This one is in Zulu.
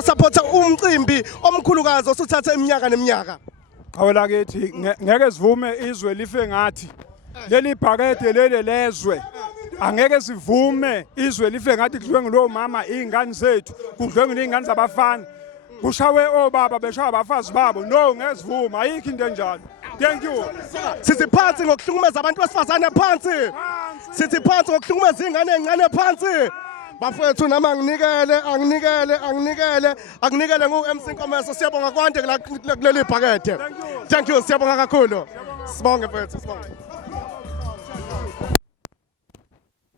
osupport umcimbi omkhulukazi osuthatha iminyaka neminyaka. Hawu lakithi ngeke sivume izwe life ngathi. Leli bhakede leli lezwe. Angeke sivume izwe life ngathi kudliwe ngulo mama izingane zethu, kudliwe ngizingane zabafana. Kushawe obaba beshawa abafazi babo. No, ngeke sivume, ayikho into enjalo. Thank you. Sithi phansi ngokuhlukumeza abantu besifazane phansi. Sithi phansi ngokuhlukumeza izingane ezincane phansi. Bafethu nama anginikele ngu-MC Nkomeso. Siyabonga kwande kuleli bhakede. Thank you, siyabonga kakhulu. Sibonge mfethu, sibonge.